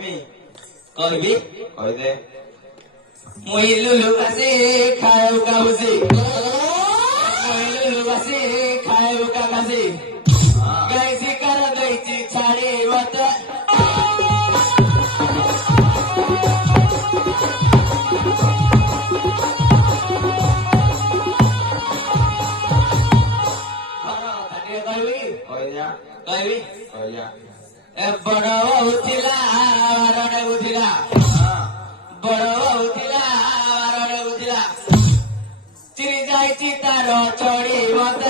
कहबी कह दे मुई लुलु बसे खाए का बसे मुई लुलु बसे खाए का बसे गैसी कर गई छाड़ी मत कहबी बड़ उठिला बारणे उठिला बड़ उठिला बारणे उठिला चिरी जाइछि तार चढ़ी मत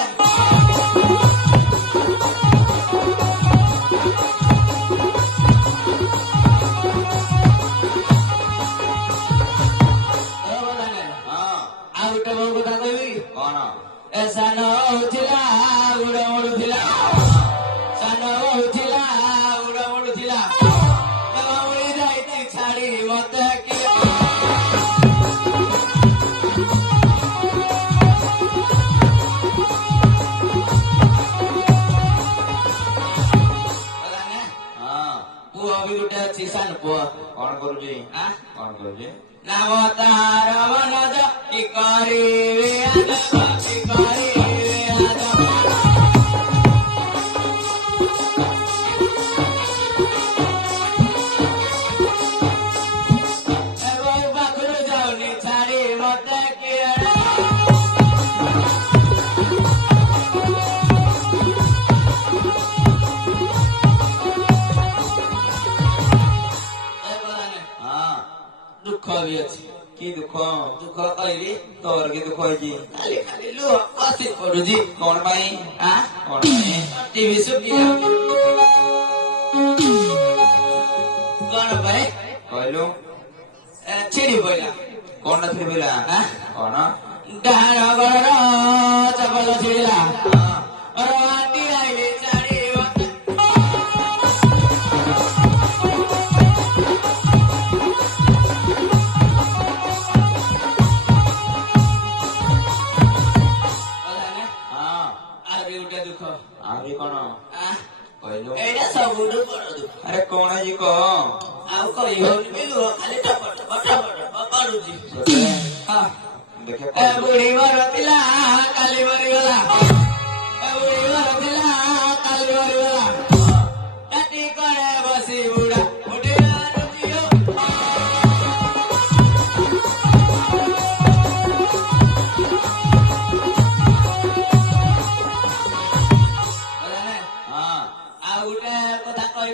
ଆଉ ଗୋଟେ ବହୁ କଥା କହିବି କଣ ଏ ସାନ ଉଠିଲା ଗୁଡ ମଡୁଥିଲା ସାନ ଉଠିଲା ଗୁଡ ମଡୁଥିଲା ଉଡି ଯାଇଛି ଛାଡି ମତେ କିଏ ପୁଅ ବି ଗୋଟେ ଅଛି ସାନ ପୁଅ କଣ କରୁଛି କଣ କରୁଛି ନାମ ତାର ବନଜ କି କରିବେ ଆଦବ କି କରିବେ ଆଦବ ବହୁ ପାଖରୁ ଯାଉନି ଛାଡି ମତେ କିଏ दुख भी अच्छी की दुख दुख कहबी तोर की दुख होई खाली खाली लुह बसी पड़ुजी कौन भाई कौन भाई टीवी सुखी कौन भाई कहलु छिड़ी पड़ा कौन छिड़ी पड़ा कौन डाण गड़ चपल छिड़ला आंटी आइले चाड़ी आगे कौन कहलु एटा सबुठु बड़ दुख अरे कौन जी को आउ कहि होनी बिलु खाली टपट पडुजी हां देखे ए बुढ़ी मरतिला काली मरि गला ए बुढ़ी मरतिला काली मरि गला टाटी करे बसी बुढ़ा उठे रुजियो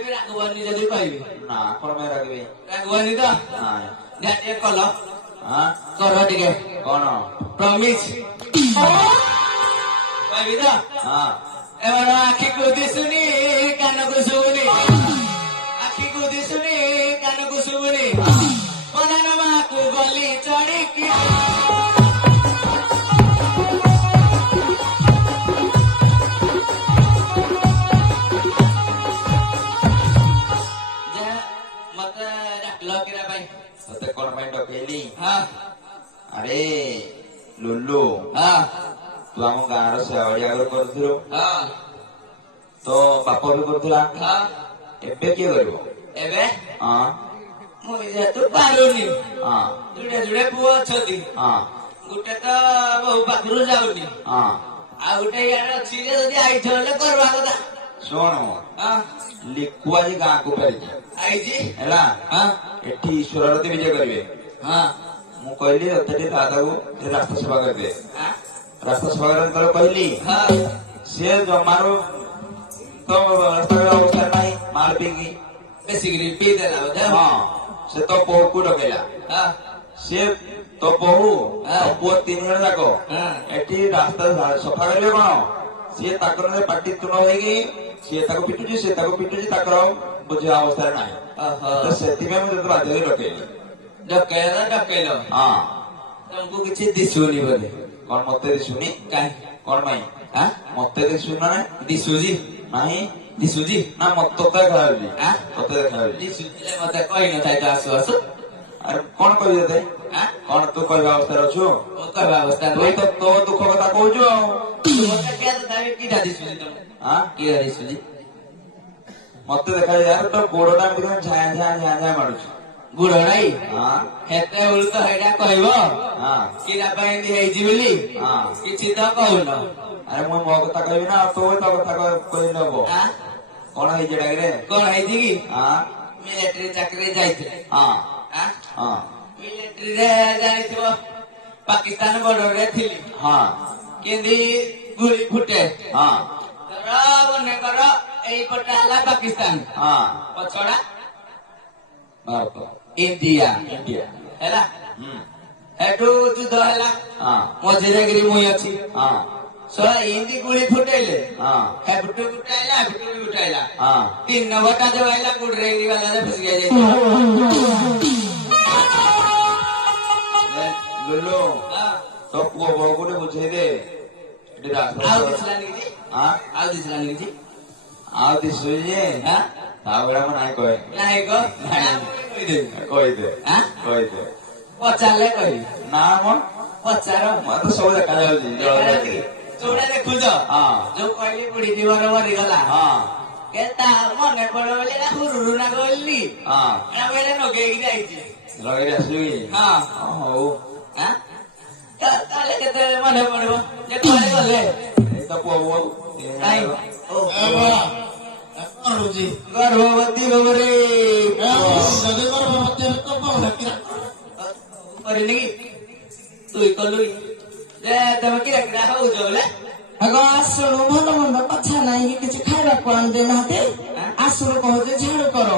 रागवानी जदि कहबी ना कोन में रागबी रागवानी तो हां जाटे कल हां कर टिके कोन प्रॉमिस कहबी तो हां एवड आखी को दिसुनी कान को सुनी आखी को दिसुनी कान को सुनी पलान मा को गली चढ़ी की कौन भाई डकेली अरे लुल्लू तू आम गाँव सेवाड़ी आगे करूँ तो बाप भी करूला एबे किए कर ମୁଁ ଯେହେତୁ ପାରୁନି ହଁ ଯୋଡ଼େ ଯୋଡ଼େ ପୁଅ ଅଛନ୍ତି ହଁ ଗୋଟେ ତ ବୋହୁ ପାଖରୁ ଯାଉନି ହଁ ଆଉ ଗୋଟେ ଇଆଡେ ଅଛି ଯେ ଯଦି ଆଇଛ ହେଲେ କରିବା କଥା ଶୁଣୁ ହଁ ଲିକୁ ଆଜି ଗାଁକୁ ଫେରିଛି ଆଇଛି ହେଲା ହଁ ଏଠି ଈଶ୍ୱରରତି ବିଜୟ କରିବେ ହଁ ମୁଁ କହିଲି ତତେ ଦାଦାକୁ ସେ ରାସ୍ତା ସେବା କରିବେ ହଁ ରାସ୍ତା ସେବା କରିବା ଯେତେବେଳେ କହିଲି ହଁ ସିଏ ଜମାରୁ ତ ରାସ୍ତା ଅବସ୍ଥା ନାହିଁ ମାଲ ପିଇକି ବେଶୀକିରି ପିଇ ଦେଲା ବୋଧେ ହଁ ସେ ତ ବୋହୂକୁ ଡକେଇଲା ହଁ ସିଏ ତୋ ବୋହୂ ହଁ। ତୋ ପୁଅ 3 ଜଣ ଯାକ ହଁ। ଏଠି ରାସ୍ତା ସଫା କରିବେ କଣ ସିଏ ତାଙ୍କର ପାଟି ତୁଣ ହେଇକି ସିଏ ତାକୁ ପିଟୁଛି ସିଏ ତାକୁ ପିଟୁଛି ତାଙ୍କର ବୁଝିବା ଅବସ୍ଥାରେ ନାହିଁ ଓହୋ ତ ସେଥିପାଇଁ ମୁଁ ତତେ ବାଧ୍ୟ କରି ଡକେଇଲି ଡକେଇଲ ହଁ ତମକୁ କିଛି ଦିଶୁନି ବୋଧେ କଣ ମତେ ଦିଶୁନି କାହିଁ କଣ ପାଇଁ ହଁ ମତେ ଦିଶୁନି ନା ଦିଶୁଛି ନାହିଁ ଦିଶୁଛି ନା ମତେ ତତେ ଦେଖାଯାଉଛି ଆଁ? ତତେ ଦେଖାଯାଉଛି ଦିଶୁଥିଲେ ମତେ କହିନଥାଏ ତ ଆସୁ ଆସୁ ଆରେ କଣ କହିବି ତତେ ଆଁ? କଣ ତୁ କହିବା ଅବସ୍ଥାରେ ଅଛୁ ମୁଁ କହିବା ଅବସ୍ଥା ତୁ ତ ତୋ ଦୁଃଖ କଥା କହୁଛୁ ଆଉ କିଟା ଦିଶୁଛି ତମକୁ ଆଁ? କିଟା ଦିଶୁଛି ମତେ ଦେଖାଯାଏ ଆରେ ତୋ ଗୋଡଟା ଏମିତି କଣ ଝାଁ ଝାଁ ଝାଁ ଝାଁ ମାରୁଛି ବୁଢ ନାଇଁ ହଁ ହେତେ ବେଳୁ ତ ସେଇଟା କହିବ ହଁ କିଟା ପାଇଁ ଏମିତି ହେଇଛି ବୋଲି ହଁ କିଛି ତ କହୁନ ଆରେ ମୁଁ ମୋ କଥା କହିବି ନା ତୁ ତୋ କଥା କହିଲେ ହବ ଆଁ? କଣ ହେଇଛି ଡାକିରେ କଣ ହେଇଛି କି ହଁ ମିଲିଟାରୀ ଚାକିରି ଯାଇଥିଲେ ହଁ ଆଁ? ହଁ ମିଲିଟାରୀରେ ଯାଇଥିବ ପାକିସ୍ତାନ ବର୍ଡରରେ ଥିଲି ହଁ କେମିତି ଗୁଳି ଫୁଟେ ହଁ ଧର ମନେକର ଏଇପଟେ ହେଲା ପାକିସ୍ତାନ ହଁ ପଛଟା ଭାରତ ଇଣ୍ଡିଆ ଇଣ୍ଡିଆ ହେଲା ହୁଁ ହେଠୁ ଯୁଦ୍ଧ ହେଲା ହଁ ମଝିରେ କିରି ମୁଇଁ ଅଛି ହଁ ଏମିତି ଗୁଳି ଫୁଟେଇଲେ ହଁ ହେପଟୁ ଗୁଟାଇଲା ହେପଟୁ ବି ଗୁଟାଇଲା ହଁ 3 ନମ୍ବରଟା ଯୋଉ ଆଇଲା ଗୁଡରେ ଗଲା ଯେ ଫସି ଯାଇଥିଲା ଲୁଲୁ ହଁ। ତୋ ପୁଅ ବୋହୂକୁ ଟିକେ ବୁଝେଇ ଦେ ଏଠି ରାସ୍ତା ଆଉ ଦିଶିଲାନି କିଛି ହଁ ଆଉ ଦିଶିଲାନି କିଛି ଆଉ ଦିଶୁଛି ଯେ ଆଁ? ତା ଭଳିଆ ମୁଁ ନାହିଁ କହେ ନାହିଁ ଗ କହିଦେ ଆଁ? କହିଦେ ପଚାରିଲେ କହିବି ନା ମ ପଚାର ମତେ ସବୁ ଦେଖାଯାଉଛି ଯୋଉଟା ଦେଖୁଛ ହଁ ଯୋଉ କହିଲି ବୁଢୀ ଜୀବନ ମରିଗଲା ହଁ ତା ମନେ ପଡେ ବୋଲି ନା ହୁରୁରୁ ନା କହିଲି ହଁ ବେଲେ ନଗେଇକି ଯାଇଛି ଲଗେଇ ଆସିବି ହଁ ହଉ ଆଁ? ତାହେଲେ କେତେବେଳେ ମନେ ପଡିବ ଯେ କୁଆଡେ ଗଲେ ଏଇ ତ ପୁଅ ବୋହୂ କାଇଁ କରୁଛି ଗର୍ଭବତୀ ଭାବରେ ଯଦି ଗର୍ଭବତୀ ହେଲେ ତ କଣ ଡାକିଲା କରିନି କି ତୁଇ କଲୁ ଯେ ତମେ କିରା କିରା ହଉଛ ବୋଲେ ଆଗ ଆସୁଣୁ ଭଲ ମନ୍ଦ କଥା ନାହିଁ କିଛି ଖାଇବାକୁ ଆଣି ଦେଇନାହାନ୍ତି ଆସୁଣୁ କହୁଛି ଝାଡୁ କର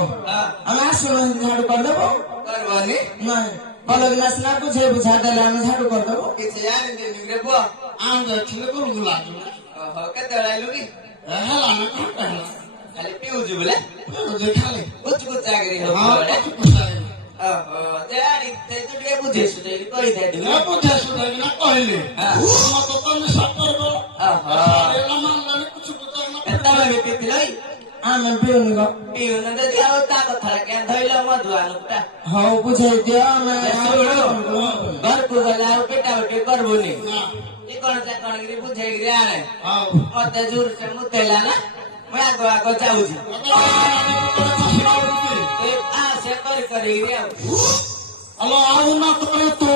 ଆମେ ଆସୁଣୁ ଏମିତି ଝାଡୁ କରିଦେବୁ କରବନି ନାଇଁ ଭଲ ଦିନ ଆସିଲା ବୁଝେଇ ବୁଝା ଦେଲେ ଆମେ ଝାଡୁ କରିଦେବୁ କିଛି ଜାଣିଦେନି ରେ ପୁଅ ଆମେ ଦେଖିଲେ ଗୁଲୁଗୁଲ ଲାଗିବ ଓହୋ କେତେବେଳେ ଆଇଲୁ କି ହେଲାନି ଘଣ୍ଟା ହେଲା ଖାଲି ପିଉଛୁ ବୋଲେ ଯେ ଖାଲି କୁଚୁ କୁଚୁ ଚାକିରି ହଁ ହଉଛି କିଛି ପଚାରିନି ଓହୋ ଜାଣି ତୁ ଟିକେ ବୁଝେଇଛୁ କହିଥାଏ ତୁ ବୁଝା ସୁଝା କହିଲି ମତେ ତ ନିଶା କରିବ ଓହୋ ମାରିଲାନି କିଛି ପଚାରିଲା ତମେ ବି ପିଥିଲ ଆମେ ପିଉନି ଗ ପିଉନ ଯଦି ଆଉ ତା କଥା କେନ୍ ଧଇଲ ମଧୁଆନୁଟା ହଉ ବୁଝେଇ ଦିଅ ଆମେ ଘରକୁ ଗଲେ ଆଉ ପିଟା ପିଟି କରବୁନି ନା ଏ କଣ ଚାକଣକିରି ବୁଝେଇକିରି ଆଣେ ହଉ ମତେ ଜୋରସେ ମୁତେଇଲା ନା ମୁଁ ଆଗ ଆଗ ଯାଉଛି ଖସି ପଡୁଛି ସେ କରି କରିକିରି ଆଉ ହ୍ୟାଲୋ ଆଉ ନା କଲେ ତୁ